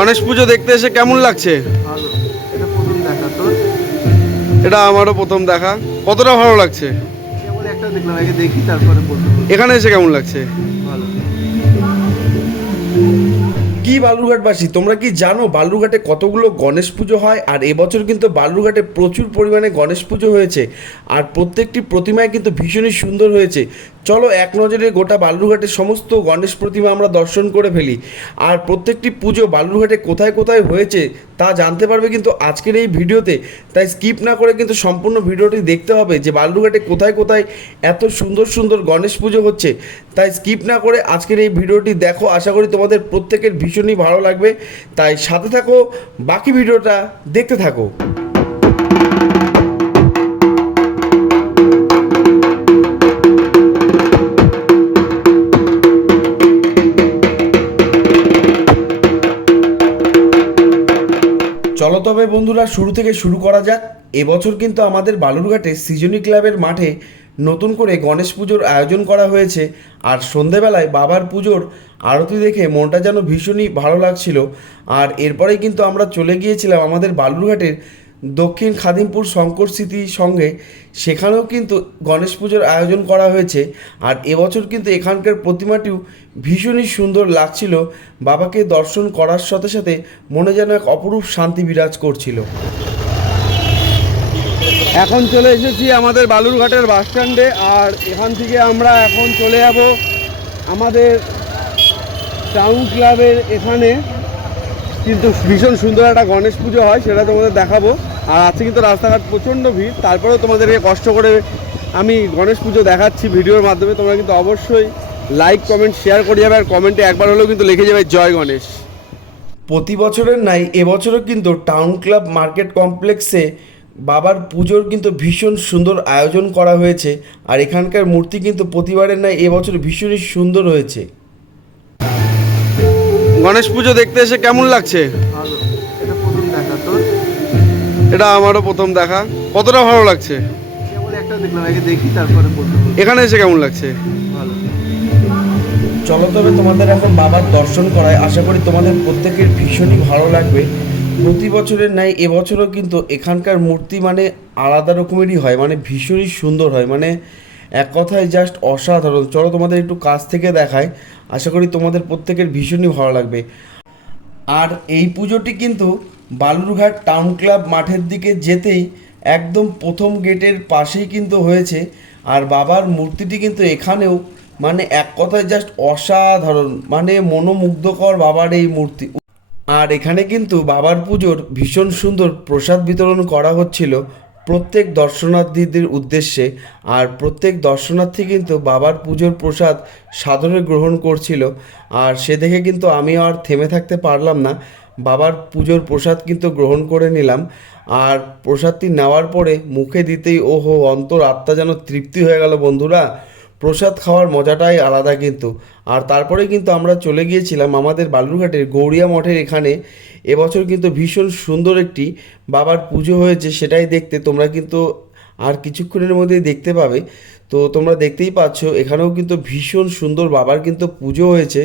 গণেশ পুজো দেখতে এসে কেমন লাগছে? ভালো। এটা প্রথম দেখা তোর? এটা আমারও প্রথম দেখা। কতটা ভালো লাগছে? কেবল একটা দেখলাম, আগে দেখি তারপরে বলতে বলবো। এখানে এসে কেমন লাগছে? ভালো। কি বালুরঘাটবাসী, তোমরা কি জানো বালুরঘাটে কতগুলো গণেশ পুজো হয়? আর এবছর কিন্তু বালুরঘাটে প্রচুর পরিমাণে গণেশ পুজো হয়েছে, আর প্রত্যেকটি প্রতিমায় কিন্তু ভীষণই সুন্দর হয়েছে। চলো এক নজরে গোটা বালুরঘাটের সমস্ত গণেশ প্রতিমা আমরা দর্শন করে ফেলি। আর প্রত্যেকটি পুজো বালুরঘাটে কোথায় কোথায় হয়েছে তা জানতে পারবে কিন্তু আজকের এই ভিডিওতে। তাই স্কিপ না করে কিন্তু সম্পূর্ণ ভিডিওটি দেখতে হবে যে বালুরঘাটে কোথায় কোথায় এত সুন্দর সুন্দর গণেশ পুজো হচ্ছে। তাই স্কিপ না করে আজকের এই ভিডিওটি দেখো, আশা করি তোমাদের প্রত্যেকের ভীষণই ভালো লাগবে। তাই সাথে থাকো, বাকি ভিডিওটা দেখতে থাকো। চলো তবে বন্ধুরা শুরু থেকে শুরু করা যাক। এবছর কিন্তু আমাদের বালুরঘাটে সৃজনী ক্লাবের মাঠে নতুন করে গণেশ পুজোর আয়োজন করা হয়েছে। আর সন্ধেবেলায় বাবার পুজোর আরতি দেখে মনটা যেন ভীষণই ভালো লাগছিল। আর এরপরেই কিন্তু আমরা চলে গিয়েছিলাম আমাদের বালুরঘাটের দক্ষিণ খাদিমপুর শঙ্কর স্মৃতি সঙ্গে। সেখানেও কিন্তু গণেশ পুজোর আয়োজন করা হয়েছে। আর এবছর কিন্তু এখানকার প্রতিমাটিও ভীষণই সুন্দর লাগছিল। বাবাকে দর্শন করার সাথে সাথে মনে যেন এক অপরূপ শান্তি বিরাজ করছিল। এখন চলে এসেছি আমাদের বালুরঘাটের বাস স্ট্যান্ডে। আর এখান থেকে আমরা এখন চলে যাব আমাদের টাউন ক্লাবের এখানে। কিন্তু ভীষণ সুন্দর একটা গণেশ পুজো হয়, সেটা তোমাদের দেখাবো। আর আজকে কিন্তু রাস্তাঘাট প্রচণ্ড ভিড়, তারপরেও তোমাদেরকে কষ্ট করে আমি গণেশ পুজো দেখাচ্ছি ভিডিওর মাধ্যমে। তোমরা কিন্তু অবশ্যই লাইক কমেন্ট শেয়ার করে যাবে, আর কমেন্টে একবার হলেও কিন্তু লিখে যাবে জয় গণেশ। প্রতি বছরের নাই এবছরও কিন্তু টাউন ক্লাব মার্কেট কমপ্লেক্সে বাবার পুজোর কিন্তু ভীষণ সুন্দর আয়োজন করা হয়েছে। আর এখানকার মূর্তি কিন্তু প্রতিবারের নাই এবছর ভীষণই সুন্দর হয়েছে। গণেশ পুজো দেখতে এসে কেমন লাগছে? ভালো। এটা প্রথম দেখা তোর? এটা আমারও প্রথম দেখা। কতটা ভালো লাগছে? কেবল একটা দেখলাম, আগে দেখি তারপরে বলতে বলবো। এখানে এসে কেমন লাগছে? ভালো। চলো তবে তোমাদের এখন বাবার দর্শন করায়, আশা করি তোমাদের প্রত্যেকের ভীষণই ভালো লাগবে। প্রতি বছরের ন্যায় এবছরও কিন্তু এখানকার মূর্তি মানে আলাদা রকমেরই হয়, মানে ভীষণই সুন্দর হয়, মানে এক কথায় জাস্ট অসাধারণ। চলো তোমাদের একটু কাছ থেকে দেখায়, আশা করি তোমাদের প্রত্যেকের ভীষণই ভালো লাগবে। আর এই পুজোটি কিন্তু বালুরঘাট টাউন ক্লাব মাঠের দিকে যেতেই একদম প্রথম গেটের পাশেই কিন্তু হয়েছে। আর বাবার মূর্তিটি কিন্তু এখানেও মানে এক কথায় জাস্ট অসাধারণ, মানে মনোমুগ্ধকর বাবার এই মূর্তি। আর এখানে কিন্তু বাবার পুজোর ভীষণ সুন্দর প্রসাদ বিতরণ করা হচ্ছিল প্রত্যেক দর্শনার্থীদের উদ্দেশ্যে। আর প্রত্যেক দর্শনার্থী কিন্তু বাবার পুজোর প্রসাদ সাদরে গ্রহণ করছিল। আর সে দেখে কিন্তু আমি আর থেমে থাকতে পারলাম না, বাবার পুজোর প্রসাদ কিন্তু গ্রহণ করে নিলাম। আর প্রসাদটি নেওয়ার পরে মুখে দিতেই ওহো, অন্তর আত্মা যেন তৃপ্তি হয়ে গেল বন্ধুরা। প্রসাদ খাওয়ার মজাটাই আলাদা কিন্তু। আর তারপরে কিন্তু আমরা চলে গিয়েছিলাম আমাদের বালুরঘাটের গৌরিয়া মঠের এখানে। এবছর কিন্তু ভীষণ সুন্দর একটি বাবার পুজো হয়েছে, সেটাই দেখতে তোমরা কিন্তু আর কিছুক্ষণের মধ্যেই দেখতে পাবে। তো তোমরা দেখতেই পাচ্ছ এখানেও কিন্তু ভীষণ সুন্দর বাবার কিন্তু পুজো হয়েছে।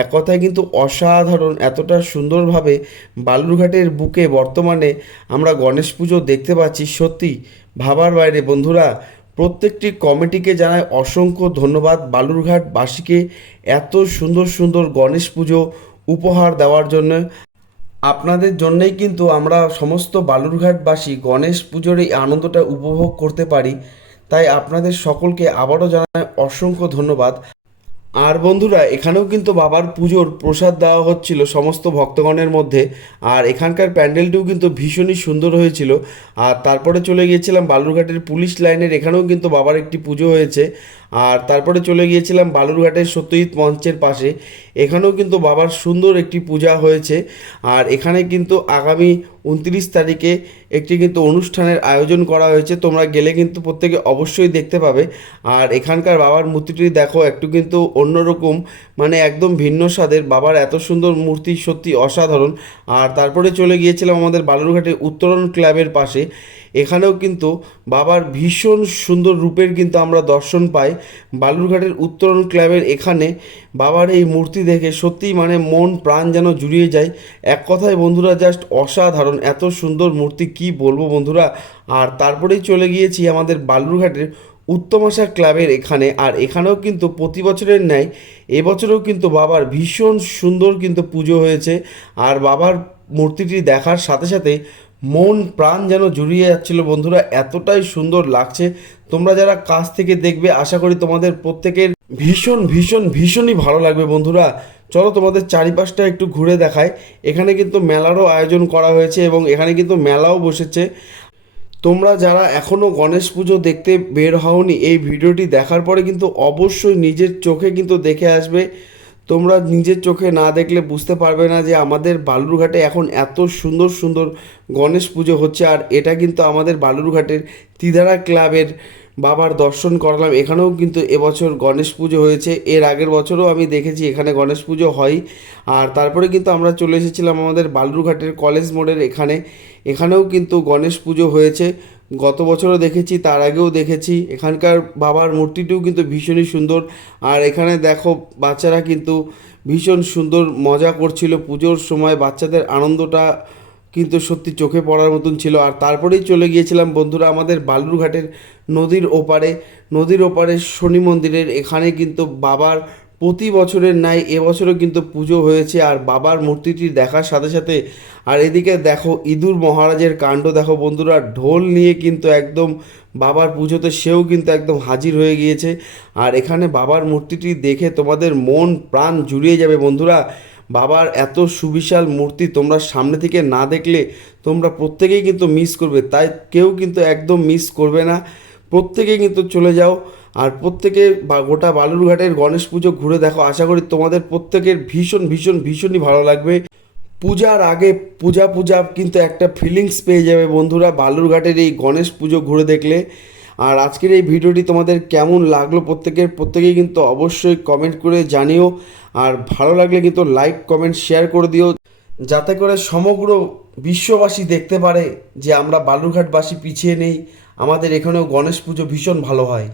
এক কথায় কিন্তু অসাধারণ, এতটা সুন্দরভাবে বালুরঘাটের বুকে বর্তমানে আমরা গণেশ পুজো দেখতে পাচ্ছি, সত্যি ভাবার বাইরে বন্ধুরা। প্রত্যেকটি কমিটিকে জানাই অসংখ্য ধন্যবাদ, বালুরঘাটবাসীকে এত সুন্দর সুন্দর গণেশ পুজো উপহার দেওয়ার জন্য। আপনাদের জন্যই কিন্তু আমরা সমস্ত বালুরঘাটবাসী গণেশ পুজোর এই আনন্দটা উপভোগ করতে পারি। তাই আপনাদের সকলকে আবারও জানাই অসংখ্য ধন্যবাদ। আর বন্ধুরা এখানেও কিন্তু বাবার পুজোর প্রসাদ দেওয়া হচ্ছিল সমস্ত ভক্তগণের মধ্যে। আর এখানকার প্যান্ডেলটিও কিন্তু ভীষণই সুন্দর হয়েছিল। আর তারপরে চলে গিয়েছিলাম বালুরঘাটের পুলিশ লাইনের, এখানেও কিন্তু বাবার একটি পুজো হয়েছে। আর তারপরে চলে গিয়েছিলাম বালুরঘাটের সত্যজিৎ মঞ্চের পাশে, এখানেও কিন্তু বাবার সুন্দর একটি পূজা হয়েছে। আর এখানে কিন্তু আগামী 29 তারিখে একটি কিন্তু অনুষ্ঠানের আয়োজন করা হয়েছে, তোমরা গেলে কিন্তু প্রত্যেকে অবশ্যই দেখতে পাবে। আর এখানকার বাবার মূর্তিটি দেখো, একটু কিন্তু অন্যরকম, মানে একদম ভিন্ন স্বাদের। বাবার এত সুন্দর মূর্তি সত্যি অসাধারণ। আর তারপরে চলে গিয়েছিলাম আমাদের বালুরঘাটের উত্তরণ ক্লাবের পাশে, এখানেও কিন্তু বাবার ভীষণ সুন্দর রূপের কিন্তু আমরা দর্শন পাই। বালুরঘাটের উত্তরণ ক্লাবের এখানে বাবার এই মূর্তি দেখে সত্যিই মানে মন প্রাণ যেন জুড়িয়ে যায়। এক কথায় বন্ধুরা জাস্ট অসাধারণ, এত সুন্দর মূর্তি কি বলবো বন্ধুরা। আর তারপরেই চলে গিয়েছি আমাদের বালুরঘাটের উত্তমাশা ক্লাবের এখানে, আর এখানেও কিন্তু প্রতি বছরের ন্যায় এবছরেও কিন্তু বাবার ভীষণ সুন্দর কিন্তু পুজো হয়েছে। আর বাবার মূর্তিটি দেখার সাথে সাথে মন প্রাণ যেন জুড়িয়ে যাচ্ছিল বন্ধুরা, এতটাই সুন্দর লাগছে। তোমরা যারা কাছ থেকে দেখবে আশা করি তোমাদের প্রত্যেকের ভীষণ ভীষণ ভীষণই ভালো লাগবে বন্ধুরা। চলো তোমাদের চারিপাশটা একটু ঘুরে দেখায়। এখানে কিন্তু মেলারও আয়োজন করা হয়েছে এবং এখানে কিন্তু মেলাও বসেছে। তোমরা যারা এখনও গণেশ পুজো দেখতে বের হওনি, এই ভিডিওটি দেখার পরে কিন্তু অবশ্যই নিজের চোখে কিন্তু দেখে আসবে। তোমরা নিজের চোখে না দেখলে বুঝতে পারবে না যে আমাদের বালুরঘাটে এখন এত সুন্দর সুন্দর গণেশ পুজো হচ্ছে। আর এটা কিন্তু আমাদের বালুরঘাটের তিধারা ক্লাবের বাবার দর্শন করালাম। এখানেও কিন্তু এবছর গণেশ পুজো হয়েছে, এর আগের বছরও আমি দেখেছি এখানে গণেশ পুজো হয়। আর তারপরে কিন্তু আমরা চলে এসেছিলাম আমাদের বালুরঘাটের কলেজ মোড়ের এখানেও কিন্তু গণেশ পুজো হয়েছে। গত বছরও দেখেছি, তার আগেও দেখেছি। এখানকার বাবার মূর্তিটিও কিন্তু ভীষণই সুন্দর। আর এখানে দেখো বাচ্চারা কিন্তু ভীষণ সুন্দর মজা করছিল পুজোর সময়, বাচ্চাদের আনন্দটা কিন্তু সত্যি চোখে পড়ার মতন ছিল। আর তারপরেই চলে গিয়েছিলাম বন্ধুরা আমাদের বালুরঘাটের নদীর ওপারে শনি মন্দিরের এখানে কিন্তু বাবার প্রতি বছরের ন্যায় এবছরও কিন্তু পুজো হয়েছে। আর বাবার মূর্তিটি দেখার সাথে সাথে আর এদিকে দেখো ইঁদুর মহারাজের কাণ্ড দেখো বন্ধুরা, ঢোল নিয়ে কিন্তু একদম বাবার পুজোতে সেও কিন্তু একদম হাজির হয়ে গিয়েছে। আর এখানে বাবার মূর্তিটি দেখে তোমাদের মন প্রাণ জুড়িয়ে যাবে বন্ধুরা। বাবার এত সুবিশাল মূর্তি তোমরা সামনে থেকে না দেখলে তোমরা প্রত্যেকেই কিন্তু মিস করবে, তাই কেউ কিন্তু একদম মিস করবে না, প্রত্যেকেই কিন্তু চলে যাও। আর প্রত্যেকে গোটা বালুরঘাটের গণেশ পুজো ঘুরে দেখো, আশা করি তোমাদের প্রত্যেকের ভীষণ ভীষণ ভীষণই ভালো লাগবে। পূজার আগে পূজা কিন্তু একটা ফিলিংস পেয়ে যাবে বন্ধুরা বালুরঘাটের এই গণেশ পুজো ঘুরে দেখলে। আর আজকের এই ভিডিওটি তোমাদের কেমন লাগলো প্রত্যেকেই কিন্তু অবশ্যই কমেন্ট করে জানিও। আর ভালো লাগলে কিন্তু লাইক কমেন্ট শেয়ার করে দিও, যাতে করে সমগ্র বিশ্ববাসী দেখতে পারে যে আমরা বালুরঘাটবাসী পিছিয়ে নেই, আমাদের এখানেও গণেশ পুজো ভীষণ ভালো হয়।